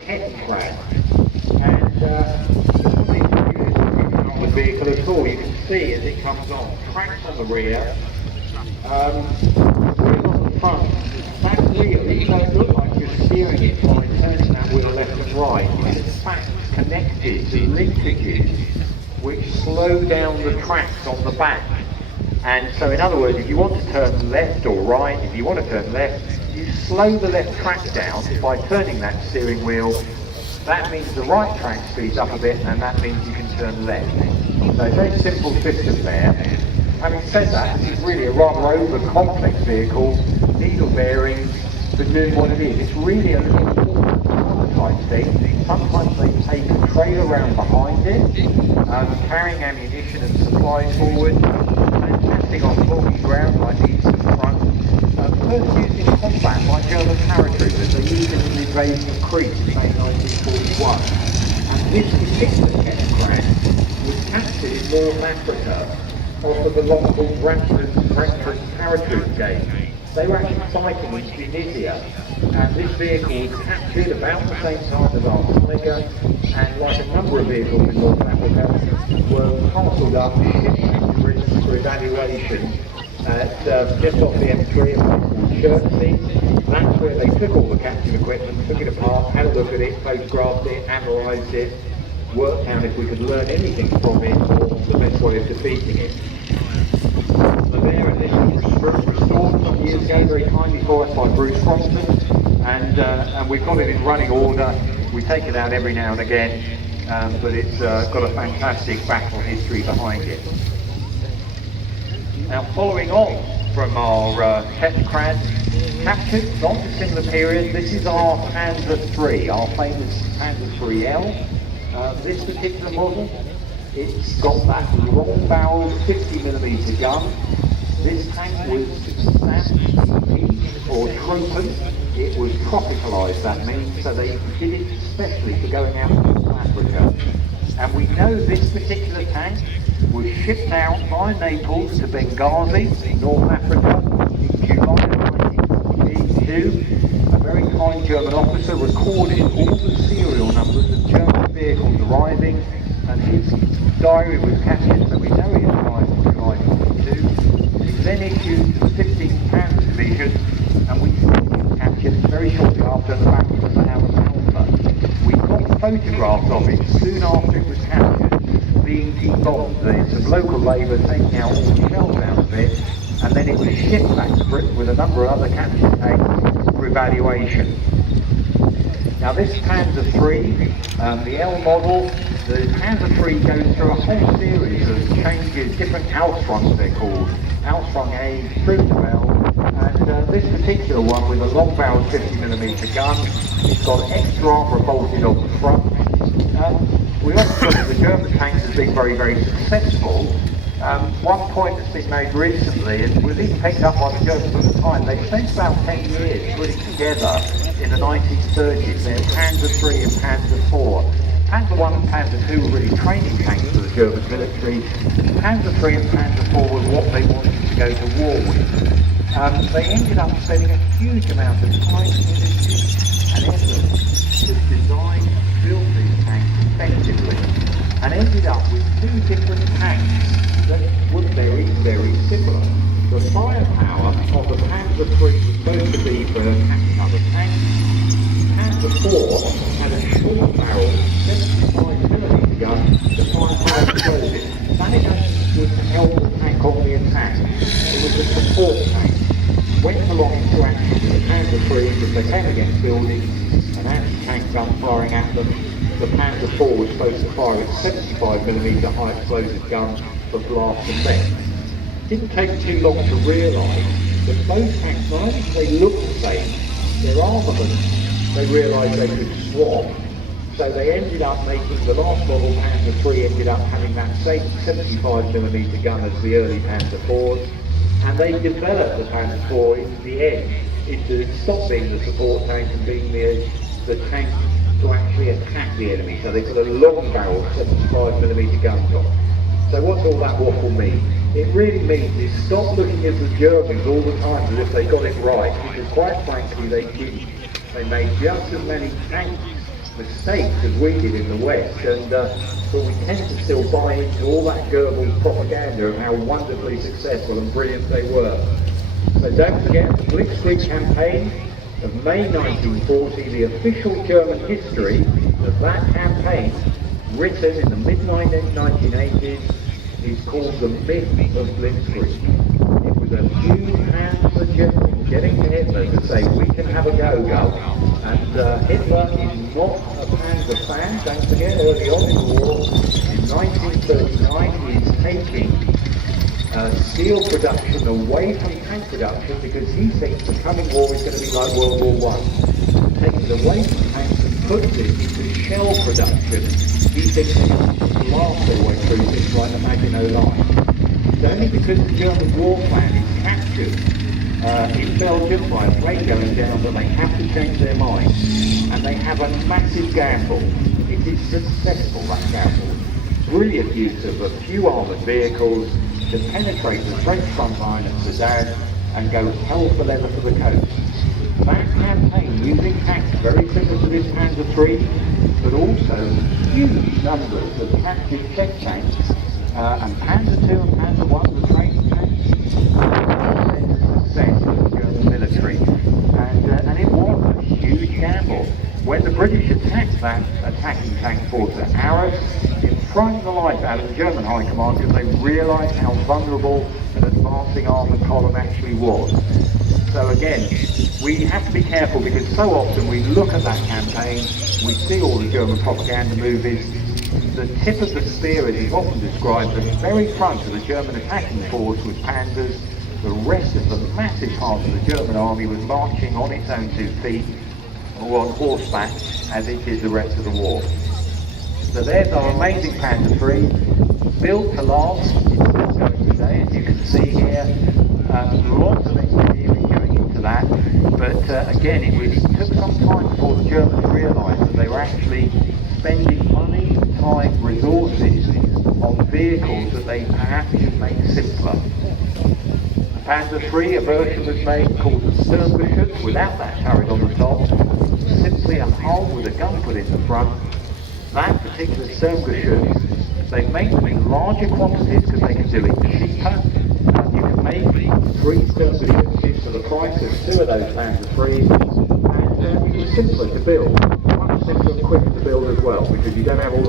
Kettengrad, and the vehicle at all. You can see as it comes on, tracks on the rear, wheel on the front. That wheel, even though it looks like you're steering it by turning that wheel left and right, is in fact connected to linkages which slow down the tracks on the back. And so in other words, if you want to turn left or right, if you want to turn left, you slow the left track down by turning that steering wheel. That means the right track speeds up a bit, and that means you can turn left. So very simple system there. Having said that, this is really a rather over-complex vehicle, needle bearings for doing what it is. It's really a little type thing. Sometimes they take a trailer around behind it, carrying ammunition and supplies forward, and testing on boggy ground like these in front. First used in combat by German paratroopers. They used it in the invasion of Crete in May 1941. And this particular Kettengrad was captured in North Africa off of the local Bradford paratroop game. They were actually fighting in Tunisia, and this vehicle was captured about the same time as our Tiger, and like a number of vehicles in North Africa, were parcelled up in Britain for evaluation at just off the M3 called Chertsey. That's where they took all the captured equipment, took it apart, had a look at it, photographed it, analysed it, worked out if we could learn anything from it or the best way of defeating it. So there, and this was restored some years ago very kindly for us by Bruce Crompton, and we've got it in running order. We take it out every now and again, but it's got a fantastic battle history behind it. Now, following on from our Kettengrad captured, not a similar period, this is our Panzer III, our famous Panzer IIIL. This particular model, it's got that long-barreled 50mm gun. This tank was stamped or tropen. It was tropicalised, that means, so they did it especially for going out to North Africa. And we know this particular tank was shipped out by Naples to Benghazi, North Africa, in July of 1982. A very kind German officer recorded all the serial numbers of German vehicles arriving, and his diary was captured, so we know he arrived in July 1982. He then issued to the 15th Panzer Division, and we were captured very shortly after the Battle of Alabama. We got photographs of it soon after it was captured, being debombed. There's some local labour taking out all the shells out of it, and then it was shipped back to Britain with a number of other captured tanks for evaluation. Now this Panzer III, the L model, the Panzer III goes through a whole series of changes, different Ausfronts they're called, Ausfront A through to L, and this particular one with a long-barreled 50mm gun, it's got extra armour bolted on the front. We also look at the German tanks as being very, very successful. One point that's been made recently, and was even picked up by the Germans at the time, they spent about 10 years putting together in the 1930s their Panzer III and Panzer IV. Panzer I and Panzer II were really training tanks for the German military. Panzer III and Panzer IV were what they wanted to go to war with. They ended up spending a huge amount of time and effort to design and build these tanks effectively, and ended up with two different tanks that were very, very similar. The firepower of the Panzer III was supposed to be for attacking other tanks. Panzer IV had a short-barreled 75mm gun to fire high explosives. That was to help the tank on the attack. It was a support tank. Went along into action with the Panzer III as they came against buildings, an anti-tank gun firing at them. The Panzer IV was supposed to fire its 75mm high explosive gun for blast effect. It didn't take too long to realise that both tanks, not only did they look the same, their armaments, they realised they could swap. So they ended up making the last model Panzer III ended up having that same 75mm gun as the early Panzer IVs, and they developed the Panzer IV in the end into stop being the support tank and being the tank to actually attack the enemy. So they put a long barrel 75mm guns on. So what's all that waffle mean? It really means is stop looking at the Germans all the time as if they got it right, because quite frankly they didn't. They made just as many tanks mistakes as we did in the West, and but we tend to still buy into all that Goebbels propaganda of how wonderfully successful and brilliant they were. So don't forget the Blitzkrieg campaign of May 1940, the official German history of that campaign, written in the mid-1980s, is called The Myth of Blitzkrieg. It was a huge hand for Germany getting to Hitler to say, we can have a go. And Hitler is not a Panzer fan. Don't forget, early on in the war, in 1939, he's taking steel production away from tank production because he thinks the coming war is going to be like World War I. Takes it away from tanks and puts it into shell production. He thinks it will last their way through things like the Maginot Line. It's only because the German war plan is captured in Belgium by a plane going down that they have to change their mind. And they have a massive gamble. It is successful, that gamble. Brilliant use of a few armoured vehicles to penetrate the French front line at Sedan and go hell for leather for the coast. That campaign, using tanks very similar to this Panzer III, but also huge numbers of captured Czech tanks and Panzer II and Panzer I, the trained tanks, success of the German military. And it was a huge gamble. When the British attacked that attacking tank force at Arras, it frightened the life out of the German High Command because they realised how vulnerable an advancing armoured column actually was. So again, we have to be careful because so often we look at that campaign, we see all the German propaganda movies, the tip of the spear, as is often described, the very front of the German attacking force was panzers, the rest of the massive part of the German army was marching on its own 2 feet, or on horseback, as it did the rest of the war. So there's our amazing Panzer III, built to last. It's still going today, as you can see here. Lots of engineering going into that, but again, it took some time before the Germans realised that they were actually spending money, time, resources on vehicles that they perhaps should make simpler. Panzer III, a version was made called the Sturmgeschütz, without that turret on the top, simply a hull with a gun put in the front. That particular Sturmgeschütz, they make them in larger quantities because they can do it cheaper. You can make 3 Sturmgeschützes for the price of 2 of those Panzer IIIs, and it was simpler to build, much simpler and quicker to build as well, because you don't have all